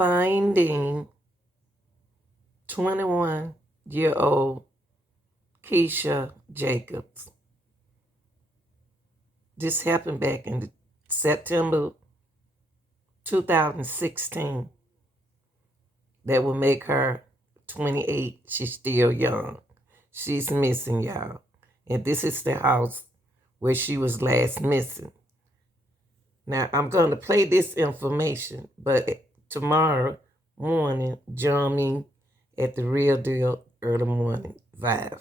finding 21-year-old Keesha Jacobs. This happened back in September 2016. That will make her 28. She's still young. She's missing, y'all. And this is the house where she was last missing. Now, I'm going to play this information, but tomorrow morning, join me at the Real Deal Early Morning Vibe.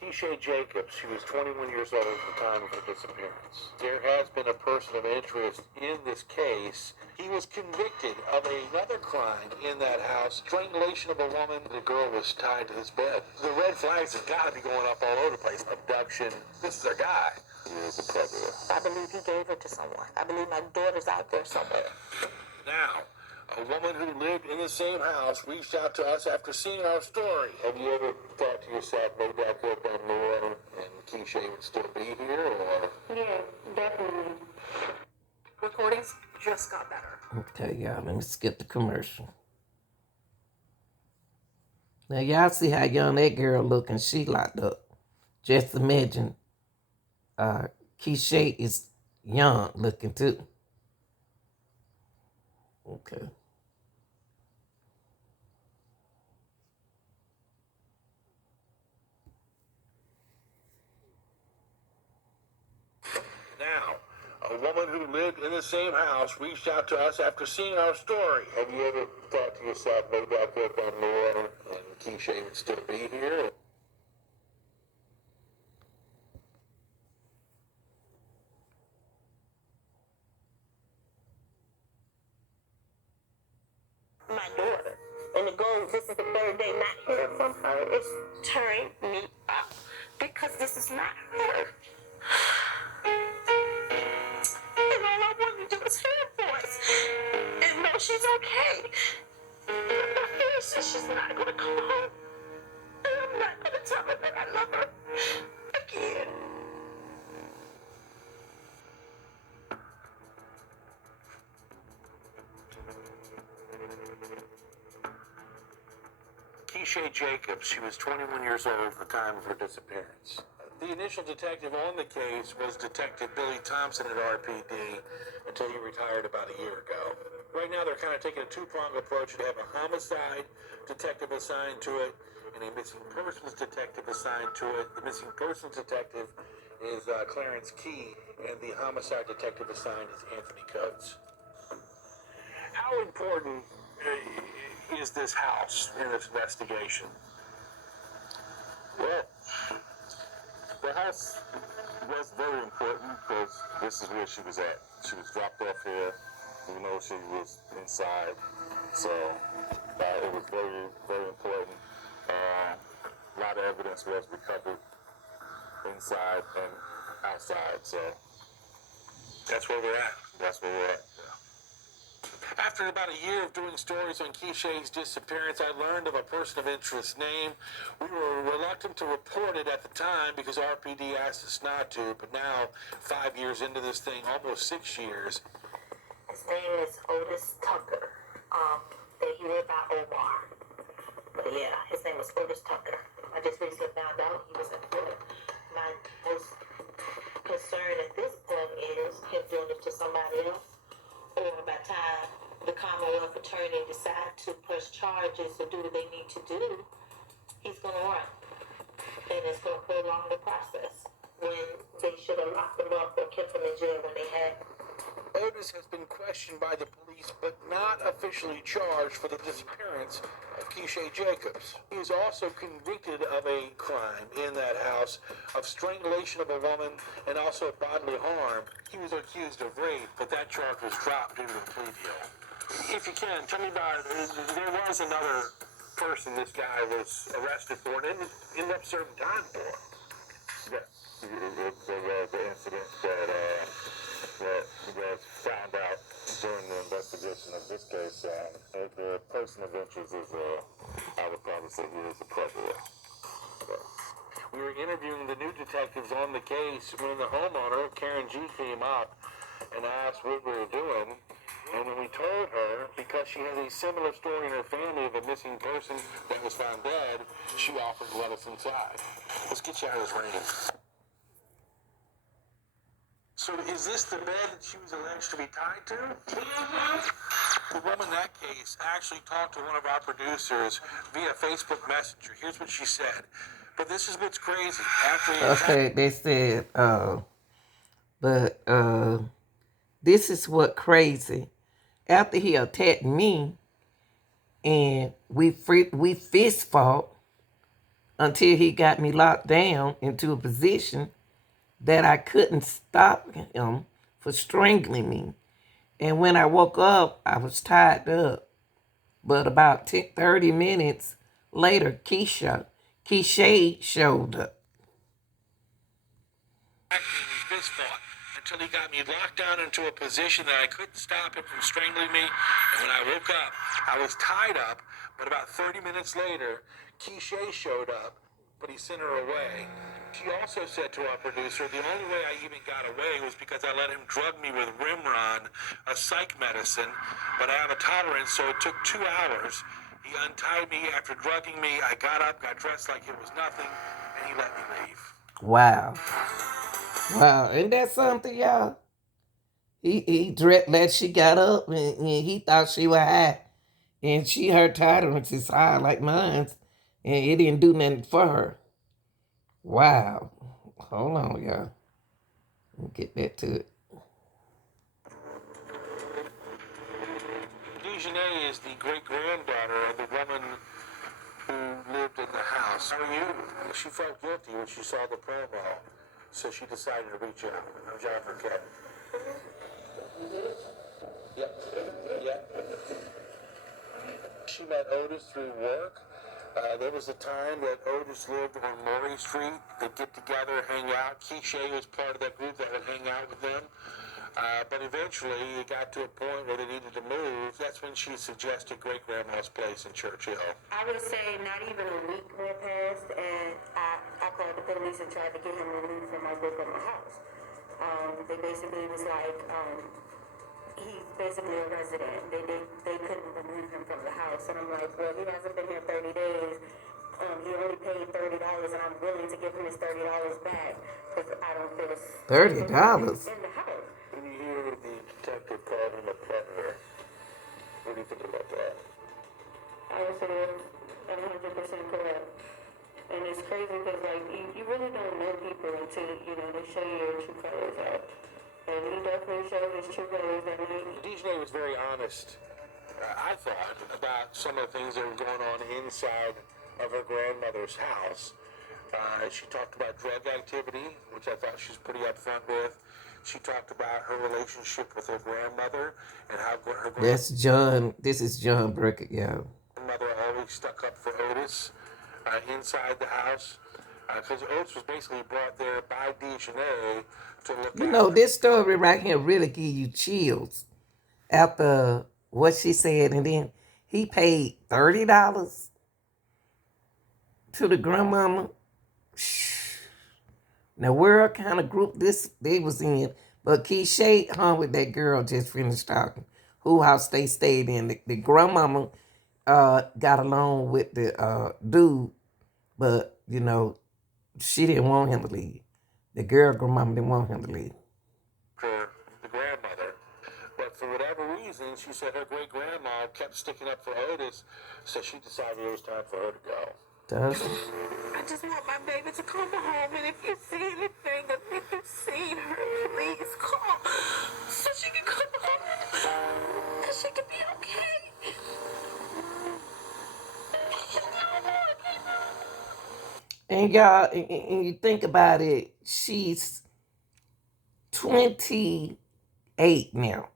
Keesha Jacobs, she was 21 years old at the time of her disappearance. There has been a person of interest in this case. He was convicted of another crime in that house, strangulation of a woman. The girl was tied to his bed. The red flags have got to be going up all over the place. Abduction. This is our guy. He is a predator. I believe he gave her to someone. I believe my daughter's out there somewhere. Now, a woman who lived in the same house reached out to us after seeing our story. Have you ever thought to yourself, maybe I could have done more and Keesha would still be here, or? Yeah, definitely. Recordings just got better. Okay, y'all, let me skip the commercial. Now, y'all see how young that girl look and she locked up. Just imagine Keesha is young looking too. Okay. Now, a woman who lived in the same house reached out to us after seeing our story. Have you ever thought to yourself, maybe I could have done more and Keesha would still be here? My daughter. And the goal, this is the third day not hearing from her. It's tearing me up because this is not her. And all I want to do is hear her voice and know she's okay. My fear says she's not going to come home. And I'm not going to tell her that I love her again. Keesha Jacobs, she was 21 years old at the time of her disappearance. The initial detective on the case was Detective Billy Thompson at RPD until he retired about a year ago. Right now they're kind of taking a two-pronged approach. They have a homicide detective assigned to it and a missing persons detective assigned to it. The missing persons detective is Clarence Key, and the homicide detective assigned is Anthony Coates. How important is this house in this investigation? Well, the house was very important because this is where she was at. She was dropped off here, even though she was inside. So it was very, very important. A lot of evidence was recovered inside and outside. So That's where we're at. that's where we're at. After about a year of doing stories on Keesha's disappearance, I learned of a person of interest name. We were reluctant to report it at the time because RPD asked us not to, but now, 5 years into this thing, almost 6 years. His name is Otis Tucker. He lived by Omar. But yeah, his name was Otis Tucker. I just recently found out he was in Florida. My most concern at this point is him doing it to somebody else, or by the time the Commonwealth attorney decide to press charges or do what they need to do, he's going to run. And it's going to prolong the process when they should have locked him up or kept him in jail when they had. Otis has been questioned by the police, but not officially charged for the disappearance of Keesha Jacobs. He is also convicted of a crime in that house of strangulation of a woman and also bodily harm. He was accused of rape, but that charge was dropped due to the plea deal. If you can, tell me about, there was another person this guy was arrested for and ended up serving time for. Yes, the incident that was found out during the investigation of this case. The person of interest is, I would probably say he is a predator. We were interviewing the new detectives on the case when the homeowner, Karen G, came up and asked what we were doing. And when we told her, because she has a similar story in her family of a missing person that was found dead, she offered to let us inside. Let's get you out of this rain. So is this the bed that she was alleged to be tied to? The woman in that case actually talked to one of our producers via Facebook Messenger. Here's what she said. But this is what's crazy. After he Okay, they said, but this is what crazy. After he attacked me, and we fist fought until he got me locked down into a position that I couldn't stop him for strangling me. And when I woke up, I was tied up. But about 30 minutes later, Keesha showed up. we fist fought until he got me locked down into a position that I couldn't stop him from strangling me. And when I woke up, I was tied up. But about 30 minutes later, Keesha showed up, but he sent her away. She also said to our producer, the only way I even got away was because I let him drug me with Rimron, a psych medicine, but I have a tolerance, so it took 2 hours. He untied me after drugging me. I got up, got dressed like it was nothing, and he let me leave. Wow. Wow. Isn't that something, y'all? He let she got up and he thought she was high. And her tolerance is high like mine. And it didn't do nothing for her. Wow. Hold on, y'all. We'll get back to it. Dejanay is the great-granddaughter of the woman who lived in the house. How are you? She felt guilty when she saw the promo, so she decided to reach out. I'm John Burkett. Yep. She met Otis through work. There was a time that Otis lived on Maury Street. They'd get together, hang out. Keesha was part of that group that would hang out with them. But eventually, it got to a point where they needed to move. That's when she suggested great-grandma's place in Churchill. I would say not even a week went past, and I called the police and tried to get him removed from my great-grandma's house. They basically was like, he's basically a resident. They couldn't remove him from the house. And I'm like, well, he hasn't been here 30 days. He only paid $30, and I'm willing to give him his $30 back because I don't feel it's $30? in the house. When you hear the detective called him a predator, what do you think about that? I would say it's 100% correct. And it's crazy because, like, you really don't know people until, they show you your true colors out. And he definitely showed his true colors that night. Dejanay was very honest, I thought, about some of the things that were going on inside of her grandmother's house. She talked about drug activity, which I thought she was pretty upfront with. She talked about her relationship with her grandmother and how her That's John. This is John Burkett, y'all. grandmother always stuck up for Otis inside the house. Because Otis was basically brought there by Dejanay to look after. This story right here really give you chills after what she said. And then he paid $30 to the grandmama. Now, what kind of group they was in? But Keesha hung with that girl just finished talking. Who house they stayed in. The grandmama got along with the dude, but, she didn't want him to leave. The girl grandmama didn't want him to leave. For the grandmother. But for whatever reason, she said her great-grandma kept sticking up for Otis, so she decided it was time for her to go. Does I just want my baby to come home, and if you see anything, if you've seen her, please call so she can come home, and she can be okay. And y'all, and you think about it, she's 28 now.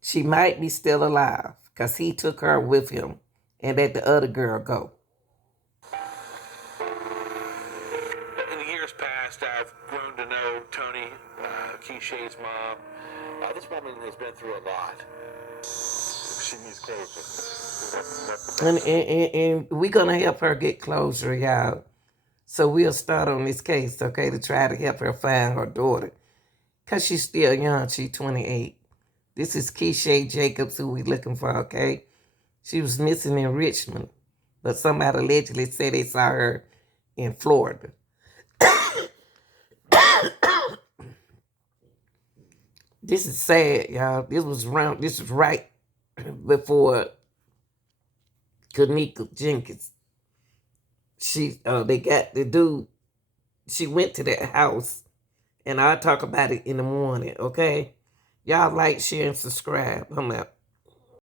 She might be still alive because he took her with him and let the other girl go. In the years past, I've grown to know Tony, Keesha's mom. This woman has been through a lot. She needs closure. That's And we're going to help her get closure, y'all. So we'll start on this case, okay, to try to help her find her daughter. Because she's still young. She's 28. This is Keesha Jacobs who we looking for, okay? She was missing in Richmond, but somebody allegedly said they saw her in Florida. This is sad, y'all. This was right before Kanika Jenkins. They got the dude. She went to that house, and I'll talk about it in the morning, okay? Y'all like, share, and subscribe. I'm out.